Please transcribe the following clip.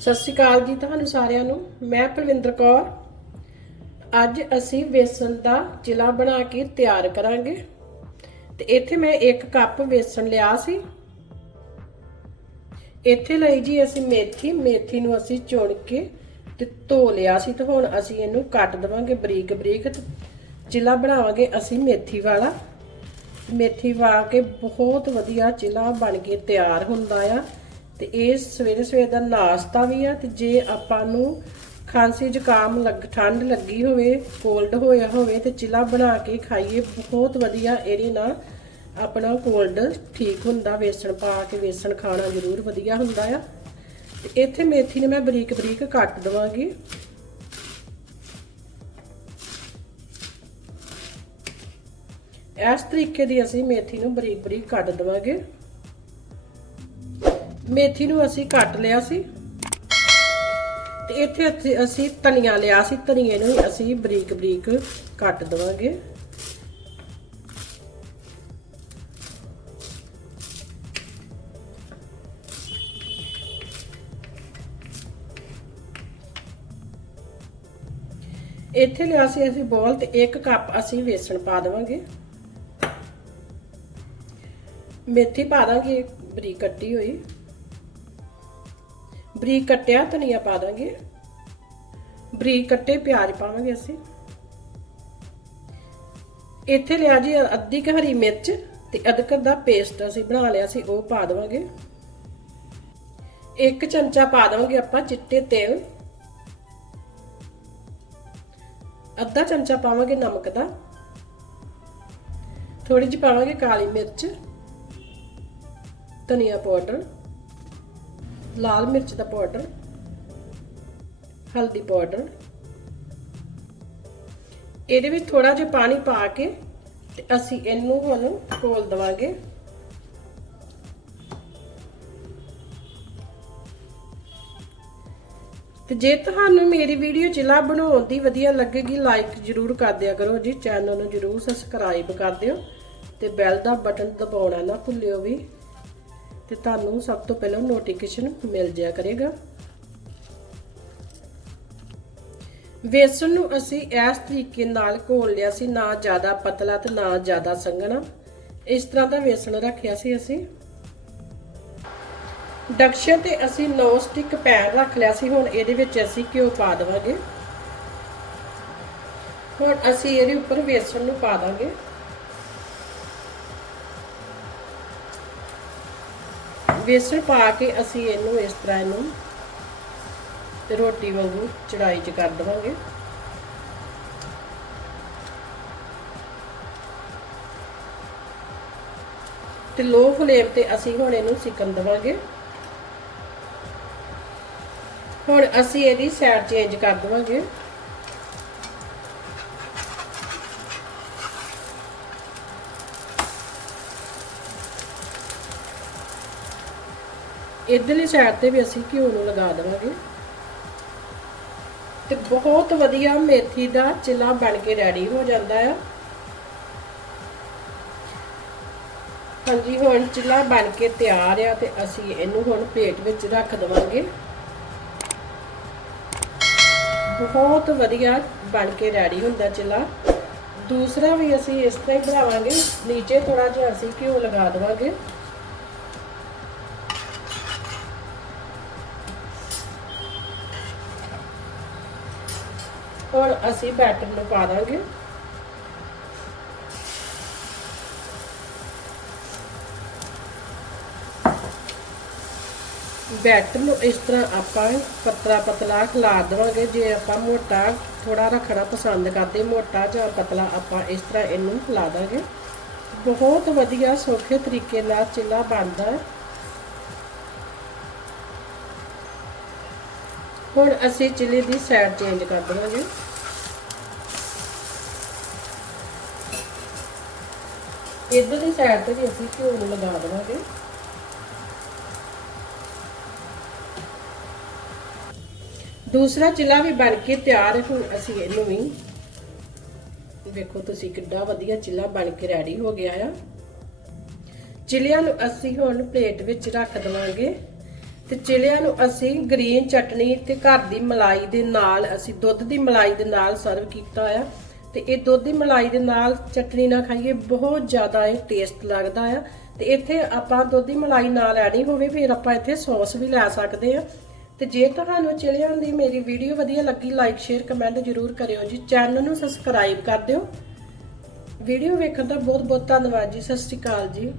ਸਤਿ ਸ਼੍ਰੀ ਅਕਾਲ ਜੀ ਤੁਹਾਨੂੰ ਸਾਰਿਆਂ ਨੂੰ। ਮੈਂ ਪਲਵਿੰਦਰ ਕੌਰ। ਅੱਜ ਅਸੀਂ ਵੇਸਣ ਦਾ ਚਿਲਾ ਬਣਾ ਕੇ ਤਿਆਰ ਕਰਾਂਗੇ। ਤੇ ਇੱਥੇ ਮੈਂ 1 ਕੱਪ ਵੇਸਣ ਲਿਆ ਸੀ। ਇੱਥੇ ਲਈ ਜੀ ਅਸੀਂ ਮੇਥੀ। ਮੇਥੀ ਨੂੰ ਅਸੀਂ ਚੁਣ ਕੇ ਤੇ ਧੋ ਲਿਆ ਸੀ ਤੇ ਹੁਣ ਅਸੀਂ ਇਹਨੂੰ ਕੱਟ ਦਵਾਂਗੇ ਬਰੀਕ ਬਰੀਕ ਤੇ ਚਿਲਾ ਬਣਾਵਾਂਗੇ ਅਸੀਂ ਮੇਥੀ ਵਾਲਾ। ਮੇਥੀ ਵਾ ਕੇ ਬਹੁਤ ਵਧੀਆ ਚਿਲਾ ਬਣ ਕੇ ਤਿਆਰ ਹੁੰਦਾ ਆ। ਤੇ ਇਹ ਸਵੇਰੇ ਸਵੇਰ ਦਾ ਨਾਸ਼ਤਾ ਵੀ ਆ, ਤੇ ਜੇ ਆਪਾਂ ਨੂੰ ਖਾਂਸੀ ਜ਼ੁਕਾਮ ਲੱਗ, ਠੰਡ ਲੱਗੀ ਹੋਵੇ ਕੋਲਡ ਹੋਇਆ ਹੋਵੇ, ਤੇ ਚਿਲਾ ਬਣਾ ਕੇ ਖਾਈਏ, ਬਹੁਤ ਵਧੀਆ ਇਹਦੇ ਨਾਲ ਆਪਣਾ ਕੋਲਡ ਠੀਕ ਹੁੰਦਾ, ਵੇਸਣ ਪਾ ਕੇ ਵੇਸਣ ਖਾਣਾ ਜ਼ਰੂਰ ਵਧੀਆ ਹੁੰਦਾ ਆ। ਤੇ ਇੱਥੇ ਮੇਥੀ ਨੇ ਮੈਂ ਬਰੀਕ ਬਰੀਕ ਕੱਟ ਦਵਾਂਗੀ। ਇਸ ਤਰੀਕੇ ਦੀ ਅਸੀਂ ਮੇਥੀ ਨੂੰ ਬਰੀਕ ਬਰੀਕ ਕੱਟ ਦਵਾਂਗੇ। ਮੇਥੀ ਨੂੰ ਅਸੀਂ ਕੱਟ ਲਿਆ ਸੀ। ਤੇ ਇੱਥੇ ਇੱਥੇ ਅਸੀਂ ਧਨੀਆ ਲਿਆ ਸੀ। ਧਨੀਏ ਨੂੰ ਅਸੀਂ ਬਰੀਕ ਬਰੀਕ ਕੱਟ ਦਵਾਂਗੇ। ਇੱਥੇ ਲਿਆ ਸੀ ਅਸੀਂ ਬੋਲ ਤੇ 1 ਕੱਪ ਅਸੀਂ ਵੇਸਣ ਪਾ ਦੇਵਾਂਗੇ। ਮੇਥੀ ਪਾ ਦਾਂਗੇ, ਬਰੀਕ ਕੱਟੀ ਹੋਈ। ਬਰੀਕ ਕੱਟਿਆ ਧਨੀਆ ਪਾ ਦਾਂਗੇ। ਬਰੀਕ ਕੱਟੇ, ਪਿਆਜ਼ ਪਾਵਾਂਗੇ ਅਸੀਂ। ਇੱਥੇ ਲਿਆ ਜੀ ਅੱਧੀ ਕ ਹਰੀ ਮਿਰਚ ਤੇ ਅਦਰਕ ਦਾ ਪੇਸਟ ਅਸੀਂ ਬਣਾ ਲਿਆ ਸੀ, ਉਹ ਪਾ ਦੇਵਾਂਗੇ। ਇੱਕ ਚਮਚਾ ਪਾ ਦੇਵਾਂਗੇ ਆਪਾਂ ਚਿੱਟੇ ਤੇਲ। ਅੱਧਾ ਚਮਚਾ ਪਾਵਾਂਗੇ ਨਮਕ ਦਾ। ਥੋੜੀ ਜਿਹੀ ਪਾਵਾਂਗੇ ਕਾਲੀ ਮਿਰਚ। ਧਨੀਆ ਪਾਊਡਰ। ਲਾਲ ਮਿਰਚ ਦਾ ਪਾਊਡਰ, ਹਲਦੀ ਪਾਊਡਰ। ਇਹਦੇ ਵਿੱਚ ਥੋੜਾ ਜਿਹਾ ਪਾਣੀ ਪਾ ਕੇ ਤੇ ਅਸੀਂ ਇਹਨੂੰ ਹੁਣ ਘੋਲ ਦਵਾਂਗੇ। ਤੇ ਜੇ ਤੁਹਾਨੂੰ ਮੇਰੀ ਵੀਡੀਓ ਚਿਲਾ ਬਣਾਉਣ ਦੀ ਵਧੀਆ ਲੱਗੇਗੀ ਲਾਈਕ ਜਰੂਰ ਕਰ ਦਿਆ ਕਰੋ ਜੀ। ਚੈਨਲ ਨੂੰ ਜਰੂਰ ਸਬਸਕ੍ਰਾਈਬ ਕਰ ਦਿਓ ਤੇ ਬੈਲ ਦਾ ਬਟਨ ਦਬਾਉਣਾ ਨਾ ਭੁੱਲਿਓ ਵੀ। ਤੇ ਤੁਹਾਨੂੰ ਸਭ ਤੋਂ ਪਹਿਲਾਂ ਨੋਟੀਫਿਕੇਸ਼ਨ ਮਿਲ ਜਾਇਆ ਕਰੇਗਾ। ਵੇਸਣ ਨੂੰ ਅਸੀਂ ਇਸ ਤਰੀਕੇ ਨਾਲ ਘੋਲ ਲਿਆ ਸੀ, ਨਾ ਜ਼ਿਆਦਾ ਪਤਲਾ ਤੇ ਨਾ ਜ਼ਿਆਦਾ ਸੰਘਣਾ। ਇਸ ਤਰ੍ਹਾਂ ਦਾ ਵੇਸਣ ਰੱਖਿਆ ਸੀ ਅਸੀਂ। ਡਕਸ਼ਨ ਤੇ ਅਸੀਂ ਨੋ ਸਟਿਕ ਪੈਨ ਰੱਖ ਲਿਆ ਸੀ, ਹੁਣ ਇਹਦੇ ਵਿੱਚ ਅਸੀਂ ਘਿਓ ਪਾ ਦੇਵਾਂਗੇ। ਹੁਣ ਅਸੀਂ ਇਹਦੇ ਉੱਪਰ ਵੇਸਣ ਨੂੰ ਪਾ ਦਾਂਗੇ। ਬੇਸਣ ਪਾ ਕੇ ਅਸੀਂ ਇਹਨੂੰ ਇਸ ਤਰ੍ਹਾਂ ਇਹਨੂੰ ਰੋਟੀ ਵਾਂਗੂ ਚੜਾਈ ਚ ਕਰ ਦਵਾਂਗੇ। ਤੇ ਲੋ ਫਲੇਮ ਤੇ ਅਸੀਂ ਹੁਣ ਇਹਨੂੰ ਸਿਕਣ ਦਵਾਂਗੇ। ਹੁਣ ਅਸੀਂ ਇਹਦੀ ਸਾਈਡ ਚੇਂਜ ਕਰ ਦਵਾਂਗੇ। ਇਧਰਲੀ ਸਾਈਡ ਤੇ ਵੀ ਅਸੀਂ ਘਿਓ ਨੂੰ ਲਗਾ ਦੇਵਾਂਗੇ। ਤੇ ਬਹੁਤ ਵਧੀਆ ਮੇਥੀ ਦਾ ਚਿਲਾ ਬਣ ਕੇ ਰੈਡੀ ਹੋ ਜਾਂਦਾ ਆ। ਹਾਂਜੀ, ਹੁਣ ਚਿਲਾ ਬਣ ਕੇ ਤਿਆਰ ਆ ਤੇ ਅਸੀਂ ਇਹਨੂੰ ਹੁਣ ਪਲੇਟ ਵਿੱਚ ਰੱਖ ਦਵਾਂਗੇ। ਬਹੁਤ ਵਧੀਆ ਬਣ ਕੇ ਰੈਡੀ ਹੁੰਦਾ ਚਿਲਾ। ਦੂਸਰਾ ਵੀ ਅਸੀਂ ਇਸ ਤਰ੍ਹਾਂ ਹੀ ਬਣਾਵਾਂਗੇ। ਨੀਚੇ ਥੋੜਾ ਜਿਹਾ ਅਸੀਂ ਘਿਓ ਲਗਾ ਦਵਾਂਗੇ। ਹੁਣ ਅਸੀਂ ਬੈਟਰ ਨੂੰ ਪਾ ਦਾਂਗੇ। ਬੈਟਰ ਨੂੰ ਇਸ ਤਰ੍ਹਾਂ ਆਪਾਂ ਪਤਲਾ ਪਤਲਾ ਖਿਲਾ ਦੇਵਾਂਗੇ। ਜੇ ਆਪਾਂ ਮੋਟਾ ਥੋੜਾ ਰੱਖਣਾ ਪਸੰਦ ਕਰਦੇ, ਮੋਟਾ ਜਾਂ ਪਤਲਾ ਆਪਾਂ ਇਸ ਤਰ੍ਹਾਂ ਇਹਨੂੰ ਖਿਲਾ ਦਾਂਗੇ। ਬਹੁਤ ਵਧੀਆ ਸੌਖੇ ਤਰੀਕੇ ਨਾਲ ਚਿੱਲਾ ਬਣਦਾ ਹੈ। ਹੁਣ ਅਸੀਂ ਚਿੱਲੇ ਦੀ ਸਾਈਡ ਚੇਂਜ ਕਰ ਦੇਵਾਂਗੇ। ਇਧਰਲੀ ਸਾਈਡ ਤੇ ਵੀ ਅਸੀਂ ਘਿਓ ਨੂੰ ਲਗਾ ਦੇਵਾਂਗੇ। ਦੂਸਰਾ ਚਿੱਲਾ ਵੀ ਬਣ ਕੇ ਤਿਆਰ ਹੁਣ ਅਸੀਂ ਇਹਨੂੰ ਵੀ ਵੇਖੋ ਤੁਸੀਂ ਕਿੱਡਾ ਵਧੀਆ ਚਿੱਲਾ ਬਣ ਕੇ ਰੈਡੀ ਹੋ ਗਿਆ ਆ। ਚਿੱਲਿਆਂ ਨੂੰ ਅਸੀਂ ਹੁਣ ਪਲੇਟ ਵਿੱਚ ਰੱਖ ਦਵਾਂਗੇ ਤੇ ਚਿਲਿਆਂ ਨੂੰ ਅਸੀਂ ਗ੍ਰੀਨ ਚਟਨੀ ਤੇ ਘਰ ਦੀ ਮਲਾਈ ਦੇ ਨਾਲ, ਅਸੀਂ ਦੁੱਧ ਦੀ ਮਲਾਈ ਦੇ ਨਾਲ ਸਰਵ ਕੀਤਾ ਆ। ਤੇ ਇਹ ਦੁੱਧ ਦੀ ਮਲਾਈ ਦੇ ਨਾਲ ਚਟਣੀ ਨਾਲ ਖਾਈਏ, ਬਹੁਤ ਜ਼ਿਆਦਾ ਇਹ ਟੇਸਟ ਲੱਗਦਾ ਆ। ਤੇ ਇੱਥੇ ਆਪਾਂ ਦੁੱਧ ਦੀ ਮਲਾਈ ਨਾਲ ਲੈਣੀ ਹੋਵੇ, ਫਿਰ ਆਪਾਂ ਇੱਥੇ ਸੌਸ ਵੀ ਲੈ ਸਕਦੇ ਆ। ਤੇ ਜੇ ਤੁਹਾਨੂੰ ਚਿਲਿਆਂ ਦੀ ਮੇਰੀ ਵੀਡੀਓ ਵਧੀਆ ਲੱਗੀ ਲਾਈਕ ਸ਼ੇਅਰ ਕਮੈਂਟ ਜ਼ਰੂਰ ਕਰਿਓ ਜੀ। ਚੈਨਲ ਨੂੰ ਸਬਸਕ੍ਰਾਈਬ ਕਰ ਦਿਓ। ਵੀਡੀਓ ਵੇਖਣ ਦਾ ਬਹੁਤ ਬਹੁਤ ਧੰਨਵਾਦ ਜੀ। ਸਤਿ ਸ਼੍ਰੀ ਅਕਾਲ ਜੀ।